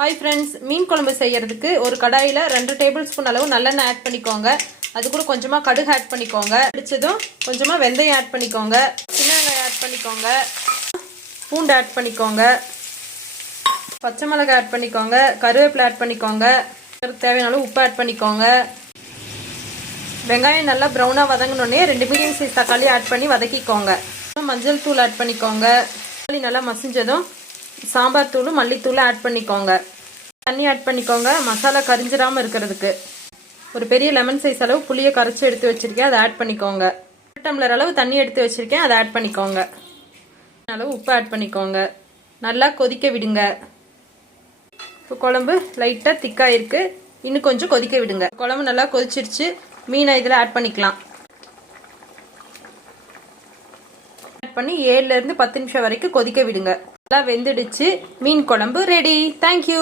Hi friends, மீன் குழம்பு செய்யறதுக்கு ஒரு கடாயில் 2 டேபிள் ஸ்பூன் அளவு நல்லெண்ணெய் ஆட் பண்ணிக்கோங்க. அது கூட கொஞ்சமாக கடுகு ஆட் பண்ணிக்கோங்க. பிடிச்சதும் கொஞ்சமாக வெந்தயம் ஆட் பண்ணிக்கோங்க. சின்ன வெங்காயம் ஆட் பண்ணிக்கோங்க. பூண்டு ஆட் பண்ணிக்கோங்க. பச்சை மிளகாய் ஆட் பண்ணிக்கோங்க. கருவேப்பிலை ஆட் பண்ணிக்கோங்க. தேவையான அளவு உப்பு ஆட் பண்ணிக்கோங்க. வெங்காயம் நல்லா ப்ரௌனாக வதங்கினோடனே 2 மீடியம் சைஸ் தக்காளி ஆட் பண்ணி வதக்கிக்கோங்க. மஞ்சள் தூள் ஆட் பண்ணிக்கோங்க. தக்காளி நல்லா மசிஞ்சதும் சாம்பார் தூள் மல்லித்தூள் ஆட் பண்ணிக்கோங்க. தண்ணி ஆட் பண்ணிக்கோங்க மசாலா கரிஞ்சிடாமல் இருக்கிறதுக்கு. ஒரு பெரிய லெமன் சைஸ் அளவு புளியை கரைச்சி எடுத்து வச்சுருக்கேன், அதை ஆட் பண்ணிக்கோங்க. 1 டம்ளர் அளவு தண்ணி எடுத்து வச்சுருக்கேன், அதை ஆட் பண்ணிக்கோங்க. அளவு உப்பு ஆட் பண்ணிக்கோங்க. நல்லா கொதிக்க விடுங்க. இப்போ குழம்பு லைட்டாக திக்காக இருக்குது, இன்னும் கொஞ்சம் கொதிக்க விடுங்க. குழம்பு நல்லா கொதிச்சிருச்சு, மீனை இதில் ஆட் பண்ணிக்கலாம். ஆட் பண்ணி 7 லேருந்து 10 நிமிஷம் வரைக்கும் கொதிக்க விடுங்க. நல்லா வெந்துடுச்சு, மீன் குழம்பு ரெடி. தேங்க்யூ.